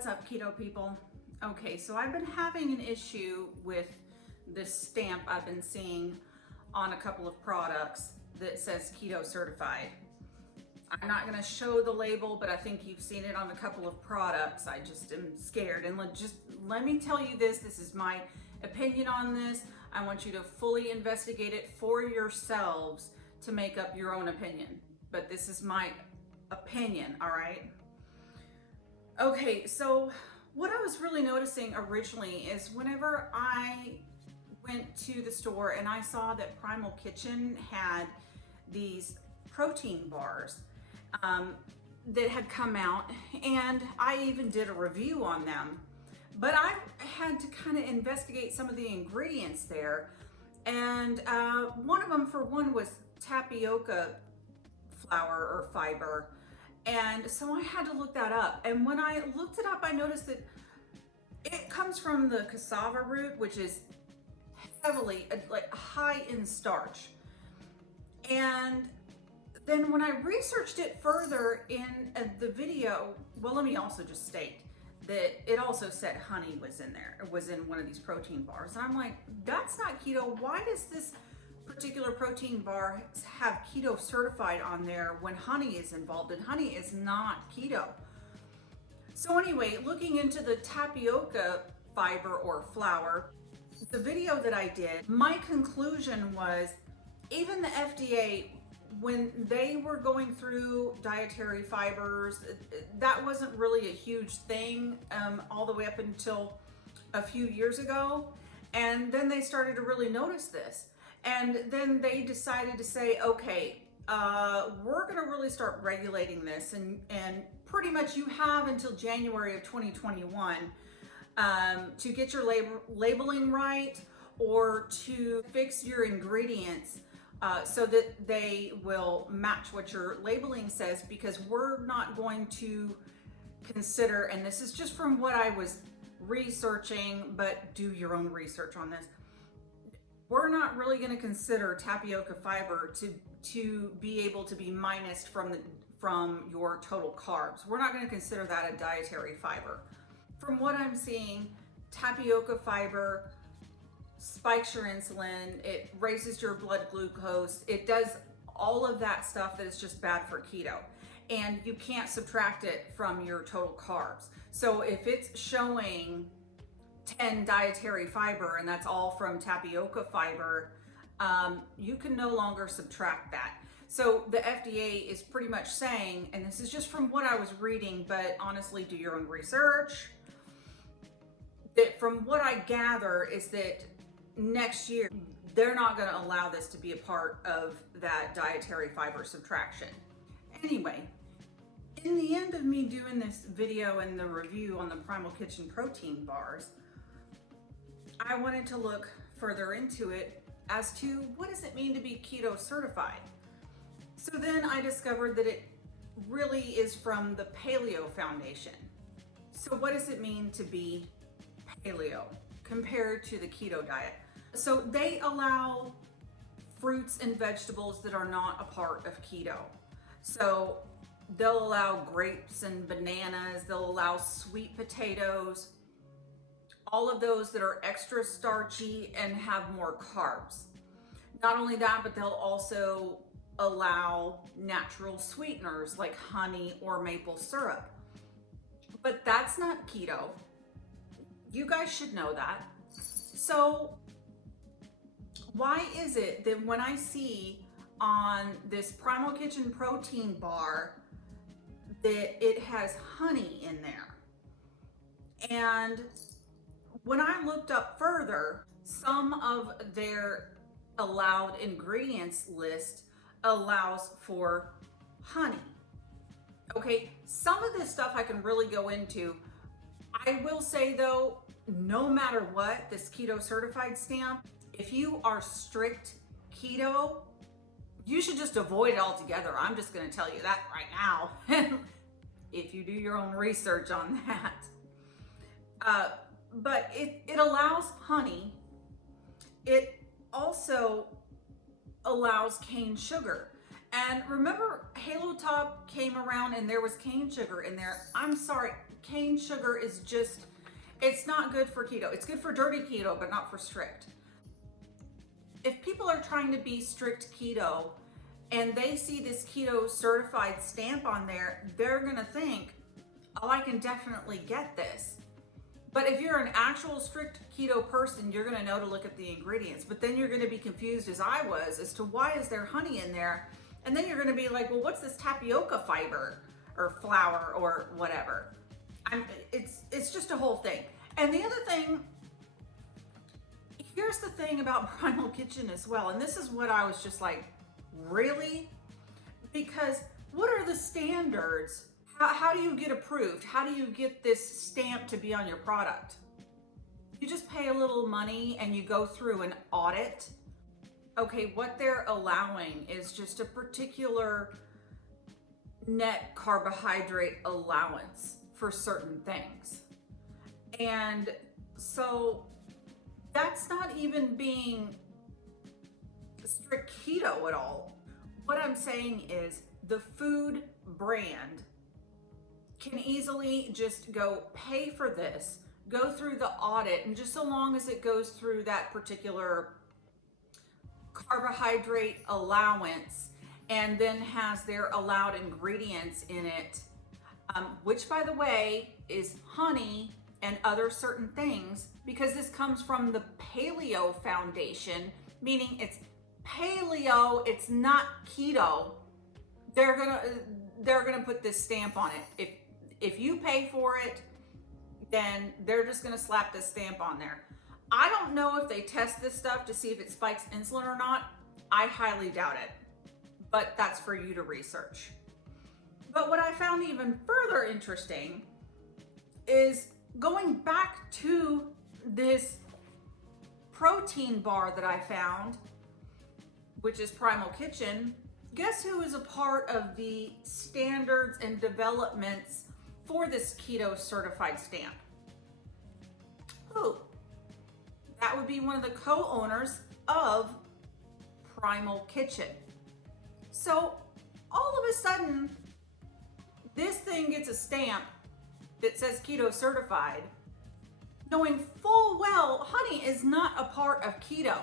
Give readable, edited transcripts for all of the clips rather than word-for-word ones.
What's up, keto people? Okay, so I've been having an issue with this stamp I've been seeing on a couple of products that says Keto Certified. I'm not going to show the label, but I think you've seen it on a couple of products. I just am scared. And let me tell you this is my opinion on this. I want you to fully investigate it for yourselves to make up your own opinion. But this is my opinion, all right? Okay, so what I was really noticing originally is whenever I went to the store and I saw that Primal Kitchen had these protein bars that had come out, and I even did a review on them, but I had to kind of investigate some of the ingredients there, and one of them, for one, was tapioca flour or fiber. And so I had to look that up. And when I looked it up, I noticed that it comes from the cassava root, which is heavily, like, high in starch. And then when I researched it further in the video, well, let me also just state that it also said honey was in there. It was in one of these protein bars. And I'm like, that's not keto. Why does this particular protein bar have Keto Certified on there when honey is involved, and honey is not keto? So anyway, looking into the tapioca fiber or flour, the video that I did, my conclusion was even the FDA, when they were going through dietary fibers, that wasn't really a huge thing all the way up until a few years ago. And then they started to really notice this. And then they decided to say, okay, we're gonna really start regulating this, and pretty much you have until January of 2021 to get your labeling right, or to fix your ingredients so that they will match what your labeling says, because we're not going to consider, and this is just from what I was researching, but do your own research on this. We're not really going to consider tapioca fiber to be able to be minused from your total carbs. We're not going to consider that a dietary fiber. From what I'm seeing, tapioca fiber spikes your insulin, it raises your blood glucose, it does all of that stuff that is just bad for keto. And you can't subtract it from your total carbs. So if it's showing 10 dietary fiber and that's all from tapioca fiber, you can no longer subtract that. So the FDA is pretty much saying, and this is just from what I was reading, but honestly, do your own research, that from what I gather is that next year they're not going to allow this to be a part of that dietary fiber subtraction. Anyway, in the end of me doing this video and the review on the Primal Kitchen protein bars, I wanted to look further into it as to what does it mean to be keto certified. So then I discovered that it really is from the Paleo Foundation. So what does it mean to be paleo compared to the keto diet? So they allow fruits and vegetables that are not a part of keto. So they'll allow grapes and bananas, they'll allow sweet potatoes, all of those that are extra starchy and have more carbs. Not only that, but they'll also allow natural sweeteners like honey or maple syrup. But that's not keto. You guys should know that. So why is it that when I see on this Primal Kitchen protein bar that it has honey in there? And when I looked up further, some of their allowed ingredients list allows for honey. Okay, some of this stuff I can really go into. I will say though, no matter what, this Keto Certified stamp, if you are strict keto, you should just avoid it altogether. I'm just gonna tell you that right now, if you do your own research on that. But it allows honey. It also allows cane sugar. And remember, Halo Top came around and there was cane sugar in there. I'm sorry, cane sugar is just, it's not good for keto. It's good for dirty keto, but not for strict. If people are trying to be strict keto and they see this Keto Certified stamp on there, they're gonna think, oh, I can definitely get this. But if you're an actual strict keto person, you're gonna know to look at the ingredients, but then you're gonna be confused, as I was, as to why is there honey in there? And then you're gonna be like, well, what's this tapioca fiber or flour or whatever? It's just a whole thing. And the other thing, here's the thing about Primal Kitchen as well, and this is what I was just like, really? Because what are the standards? How do you get approved? How do you get this stamp to be on your product? You just pay a little money and you go through an audit. Okay, what they're allowing is just a particular net carbohydrate allowance for certain things. And so that's not even being strict keto at all. What I'm saying is the food brand can easily just go pay for this, go through the audit, and just so long as it goes through that particular carbohydrate allowance and then has their allowed ingredients in it, which by the way is honey and other certain things, because this comes from the Paleo Foundation, meaning it's paleo, it's not keto. They're gonna put this stamp on it. If you pay for it, then they're just gonna slap this stamp on there. I don't know if they test this stuff to see if it spikes insulin or not. I highly doubt it, but that's for you to research. But what I found even further interesting is going back to this protein bar that I found, which is Primal Kitchen. Guess who is a part of the standards and developments for this Keto Certified stamp? Who? That would be one of the co-owners of Primal Kitchen. So all of a sudden, this thing gets a stamp that says Keto Certified, knowing full well honey is not a part of keto.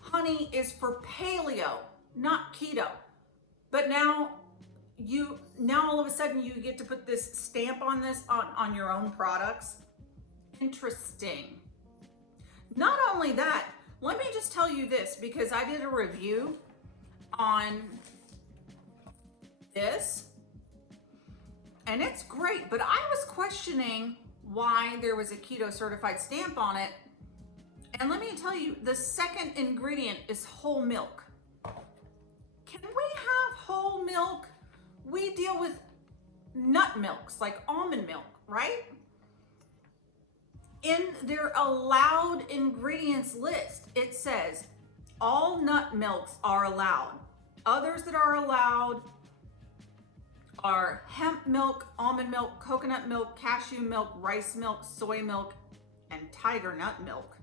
Honey is for paleo, not keto. But now all of a sudden you get to put this stamp on this on your own products. Interesting. Not only that, let me just tell you this, because I did a review on this and it's great, but I was questioning why there was a Keto Certified stamp on it. And let me tell you, the second ingredient is whole milk. Can we have whole milk? We deal with nut milks like almond milk, right? In their allowed ingredients list, it says all nut milks are allowed. Others that are allowed are hemp milk, almond milk, coconut milk, cashew milk, rice milk, soy milk, and tiger nut milk.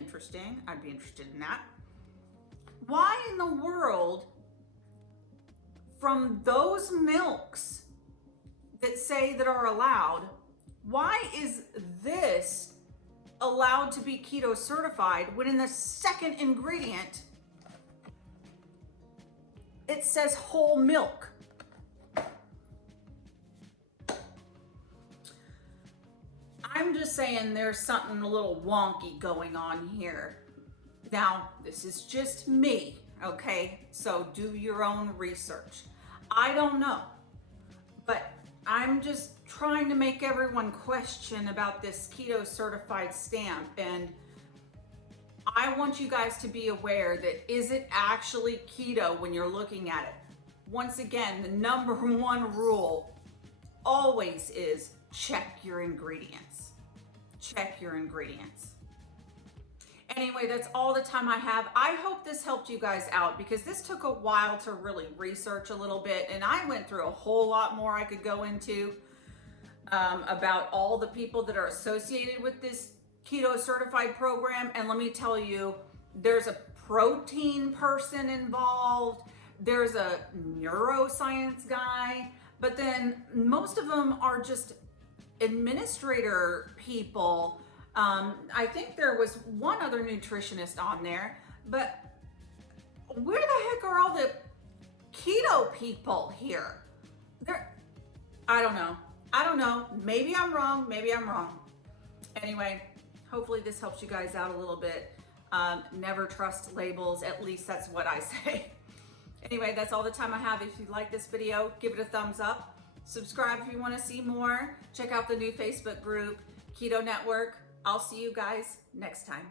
Interesting. I'd be interested in that. Why in the world, from those milks that say that are allowed, why is this allowed to be Keto Certified when in the second ingredient it says whole milk? I'm just saying there's something a little wonky going on here. Now, this is just me, okay? So do your own research. I don't know, but I'm just trying to make everyone question about this Keto Certified stamp, and I want you guys to be aware that is it actually keto when you're looking at it? Once again, the number one rule always is check your ingredients. Check your ingredients. Anyway, that's all the time I have. I hope this helped you guys out, because this took a while to really research a little bit, and I went through a whole lot more I could go into about all the people that are associated with this Keto Certified program. And let me tell you, there's a protein person involved. there's a neuroscience guy, but then most of them are just administrator people. I think there was one other nutritionist on there, but where the heck are all the keto people here? I don't know. I don't know. Maybe I'm wrong. Maybe I'm wrong. Anyway, hopefully this helps you guys out a little bit. Never trust labels. At least that's what I say. Anyway, that's all the time I have. If you like this video, give it a thumbs up. Subscribe if you want to see more. Check out the new Facebook group, Keto Network. I'll see you guys next time.